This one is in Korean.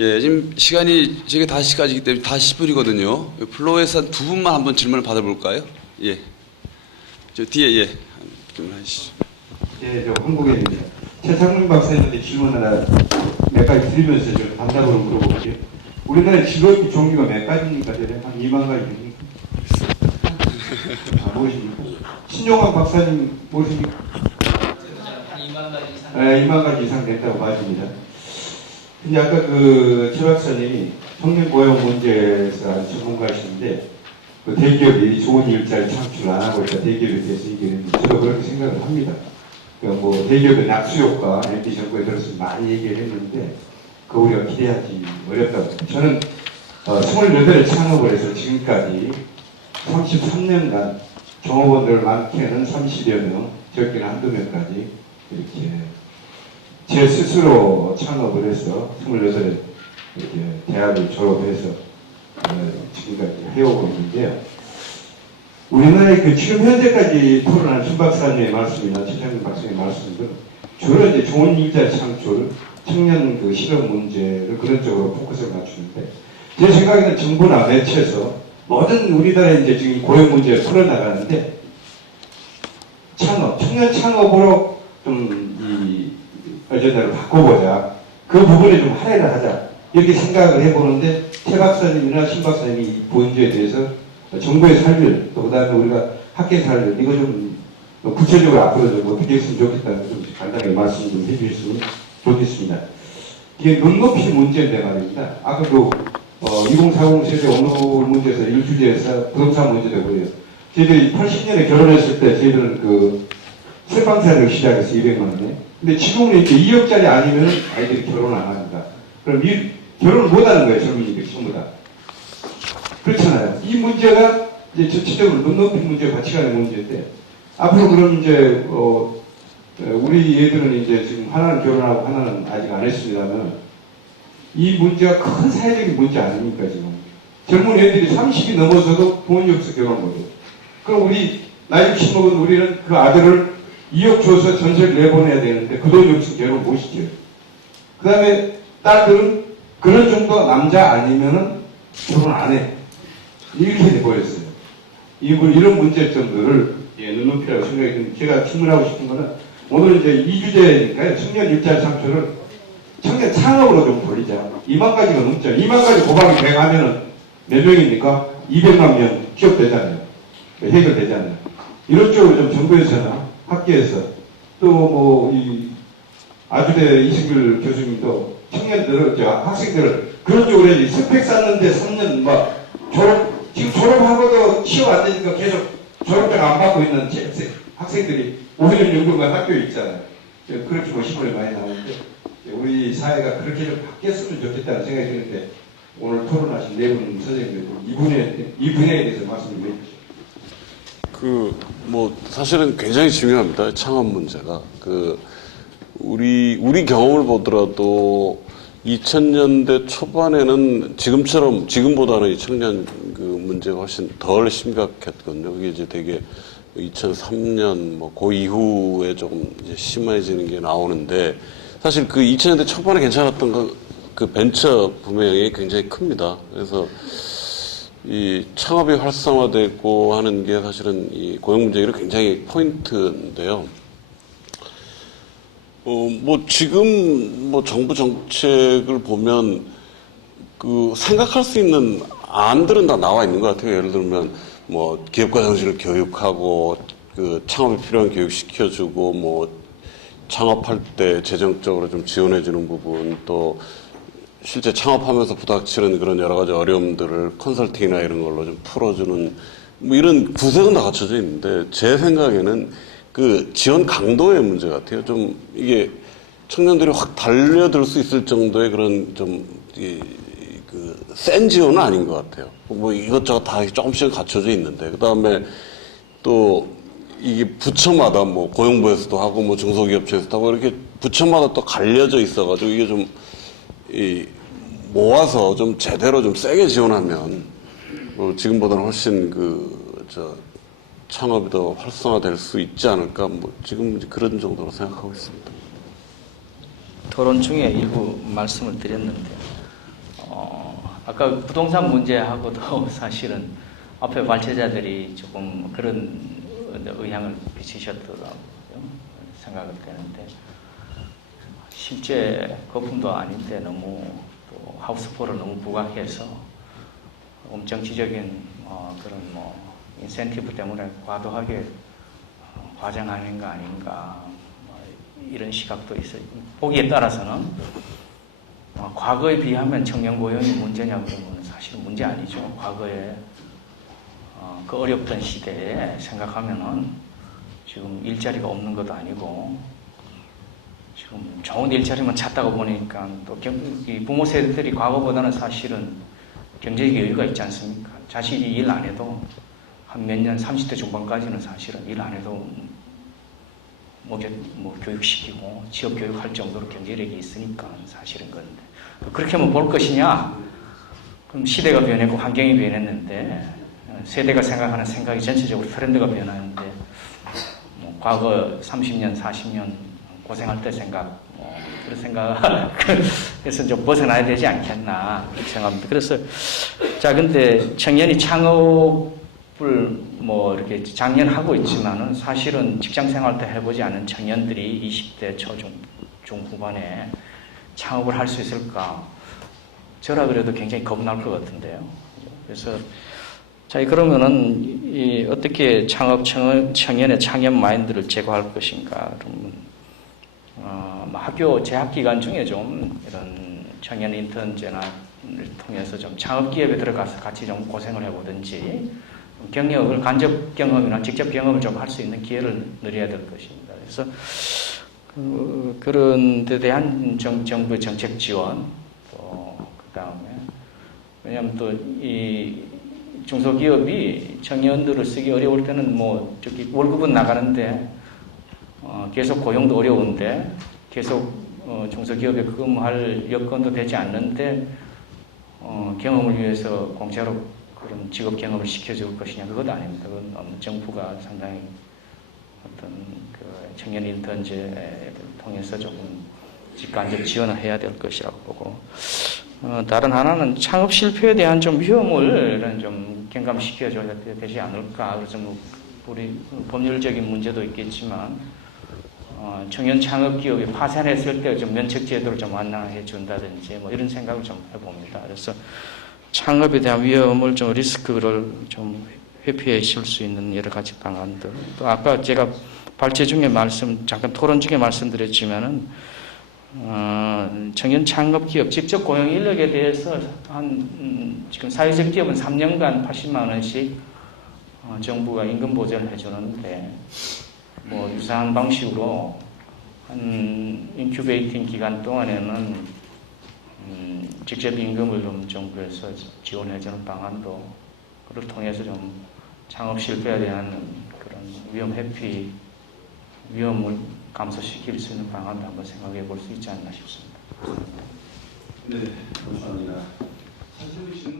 예, 지금 시간이 저게 5시까지이기 때문에 50분이거든요. 플로어에서 한 두 분만 한번 질문을 받아볼까요? 예. 저 뒤에, 예. 질문하시죠. 예, 저 한국인입니다. 최창문 박사님한테 질문 하나 몇 가지 드리면서 좀 단답으로 물어볼게요. 우리나라의 직업이 종류가 몇 가지입니까? 한 2만 가지입니까? 무엇입니까? 신용환 박사님 무엇입니까? 한 2만 가지 이상. 네, 2만 가지 이상 됐다고 맞습니다. 근데 아까 최 박사님이 청년 고용 문제에서 아주 전문가이신데 그 대기업이 좋은 일자리 창출 안 하고 있다 대기업에 대해서 얘기했는데 저도 그렇게 생각을 합니다. 그러니까 뭐 대기업의 낙수 효과 MB 정부에 들어서 많이 얘기를 했는데 그 우리가 기대하기 어렵다고. 저는 28에 창업을 해서 지금까지 33년간 종업원들 많게는 30여 명, 적게는 한두 명까지 이렇게 제 스스로 창업을 해서 28에 이렇게 대학을 졸업해서 지금까지 해오고 있는데요. 우리나라의 지금 현재까지 토론한 신 박사님의 말씀이나 최창민 박사님의 말씀은 주로 이제 좋은 일자리 창출, 청년 실업 문제를 그런 쪽으로 포커스를 맞추는데 제 생각에는 정부나 매체에서 모든 우리나라의 이제 지금 고용 문제를 풀어나가는데 창업, 청년 창업으로 좀 이 어젠다를 바꿔보자. 그 부분에 좀 할애를 하자. 이렇게 생각을 해보는데 최 박사님이나 신 박사님이 이 본주에 대해서 정부의 살릴, 또 그 다음에 우리가 학계 살릴, 이거 좀 구체적으로 앞으로 좀 어떻게 했으면 좋겠다는 좀 간단하게 말씀 좀 해주셨으면 좋겠습니다. 이게 눈높이 문제인데 말입니다. 아까 2040 세대 오늘 문제에서 일주제에서 부동산 문제도 그래요. 저희들이 80년에 결혼했을 때 저희들은 세방사를 시작해서 200만 원에. 근데 지금은 이제 2억짜리 아니면 아이들이 결혼 안 합니다. 그럼 결혼을 못 하는 거예요, 젊은이들이 전부 다. 그렇잖아요. 이 문제가 이제 전체적으로 눈높이 문제, 가치관의 문제인데, 앞으로 그럼 이제, 우리 애들은 이제 지금 하나는 결혼하고 하나는 아직 안 했습니다만, 이 문제가 큰 사회적인 문제 아닙니까, 지금. 젊은 애들이 30이 넘어서도 돈이 없어 결혼한 거죠. 그럼 우리, 나이 60 먹은 우리는 그 아들을 2억 줘서 전세를 내보내야 되는데, 그 돈이 없으면 결혼 못 시켜요. 그 다음에 딸들은 그런 정도 남자 아니면은 결혼 안 해. 이렇게 돼버렸어요. 이런 문제점들을 눈높이라고 생각이 드는데, 제가 질문하고 싶은 거는, 오늘 이제 2주제니까요. 청년 일자리 창출을 청년 창업으로 좀 돌리자. 2만 가지가 넘죠. 2만 가지 고박이 100 하면은 몇 명입니까? 200만 명 취업되잖아요. 해결되잖아요. 이런 쪽으로 좀 정부에서나 학계에서 또 아주대 이승길 교수님도 청년들을, 학생들을 그런 쪽으로 해야지. 스펙 쌓는데 3년 지금 졸업하고도 취업 안 되니까 계속 졸업장 안 받고 있는 학생들이 5년 연구만 학교에 있잖아요. 그렇게 신문에 많이 나오는데 우리 사회가 그렇게 좀 바뀌었으면 좋겠다는 생각이 드는데 오늘 토론하신 네 분 선생님들 이 분야에 대해서 말씀 좀 해주시죠. 사실은 굉장히 중요합니다. 창업 문제가. 우리 경험을 보더라도 2000년대 초반에는 지금보다는 이 청년 문제가 훨씬 덜 심각했거든요. 그게 이제 되게 2003년 그 이후에 조금 이제 심해지는 게 나오는데, 사실 2000년대 초반에 괜찮았던 그 벤처 부명이 굉장히 큽니다. 그래서 이 창업이 활성화되고 하는 게 사실은 이 고용 문제가 굉장히 포인트인데요. 지금 정부 정책을 보면 생각할 수 있는 안들은 다 나와 있는 것 같아요. 예를 들면 기업가 정신을 교육하고 창업에 필요한 교육 시켜주고 창업할 때 재정적으로 좀 지원해주는 부분, 또 실제 창업하면서 부닥치는 그런 여러 가지 어려움들을 컨설팅이나 이런 걸로 좀 풀어주는 이런 구색은 다 갖춰져 있는데, 제 생각에는 지원 강도의 문제 같아요. 좀 이게 청년들이 확 달려들 수 있을 정도의 그런 센 지원은 아닌 것 같아요. 이것저것 다 조금씩은 갖춰져 있는데, 그 다음에 또 이게 부처마다 고용부에서도 하고 중소기업체에서도 하고 이렇게 부처마다 또 갈려져 있어가지고 이게 좀 모아서 좀 제대로 좀 세게 지원하면 지금보다는 훨씬 창업이 더 활성화될 수 있지 않을까, 지금 그런 정도로 생각하고 있습니다. 토론 중에 일부 말씀을 드렸는데, 아까 부동산 문제하고도 사실은 앞에 발제자들이 조금 그런 의향을 비치셨더라고요. 생각이 되는데 실제 거품도 아닌데 너무 또 하우스포를 너무 부각해서 정치적인 그런 인센티브 때문에 과도하게 과장하는 거 아닌가 이런 시각도 있어요. 보기에 따라서는 과거에 비하면 청년 고용이 문제냐 그러면 사실 문제 아니죠. 과거에 그 어렵던 시대에 생각하면은 지금 일자리가 없는 것도 아니고 지금 좋은 일자리만 찾다가 보니까 또 이 부모 세대들이 과거보다는 사실은 경제적 여유가 있지 않습니까? 자식이 일 안 해도 한 몇 년 30대 중반까지는 사실은 일 안 해도 교육시키고 취업 교육할 정도로 경제력이 있으니까 사실은 그런데 그렇게만 볼 것이냐? 그럼 시대가 변했고 환경이 변했는데 세대가 생각하는 생각이 전체적으로 트렌드가 변하는데 과거 30년, 40년 고생할 때 생각 그런 생각에서 좀 벗어나야 되지 않겠나 그렇게 생각합니다. 그래서 자 근데 청년이 창업을 이렇게 작년 하고 있지만은 사실은 직장 생활 때 해보지 않은 청년들이 20대 중후반에 창업을 할 수 있을까? 저라 그래도 굉장히 겁날 것 같은데요. 그래서 자 그러면은 어떻게 청년의 창업 마인드를 제고할 것인가? 그러면 학교 재학 기간 중에 좀 이런 청년 인턴제를 통해서 좀 창업 기업에 들어가서 같이 좀 고생을 해보든지 경력을 간접 경험이나 직접 경험을 좀 할 수 있는 기회를 누려야 될 것입니다. 그래서 그런 데 대한 정부의 정책 지원 또 그다음에 왜냐하면 또 이 중소기업이 청년들을 쓰기 어려울 때는 월급은 나가는데 계속 고용도 어려운데 계속 중소기업에 근무할 여건도 되지 않는데 경험을 위해서 공짜로 그런 직업 경험을 시켜줄 것이냐 그것 아닙니다. 그건 정부가 상당히 어떤 그 청년 인턴제를 통해서 조금 직간접 지원을 해야 될 것이라고 보고 다른 하나는 창업 실패에 대한 좀 위험을 좀 경감시켜줘야 되지 않을까. 그래서 우리 법률적인 문제도 있겠지만 청년 창업 기업이 파산했을 때 좀 면책 제도를 좀 완화해 준다든지 이런 생각을 좀 해봅니다. 그래서 창업에 대한 위험을 좀 리스크를 좀 회피하실 수 있는 여러 가지 방안들. 또 아까 제가 발제 중에 잠깐 토론 중에 말씀드렸지만은 청년 창업 기업 직접 고용 인력에 대해서 지금 사회적 기업은 3년간 80만 원씩 정부가 임금 보전을 해주는데 유사한 방식으로 한 인큐베이팅 기간 동안에는 직접 임금을 좀 정부에서 지원해주는 방안도 그를 통해서 좀 창업 실패에 대한 그런 위험 회피 위험을 감소시킬 수 있는 방안도 한번 생각해 볼 수 있지 않나 싶습니다. 네, 감사합니다. 사실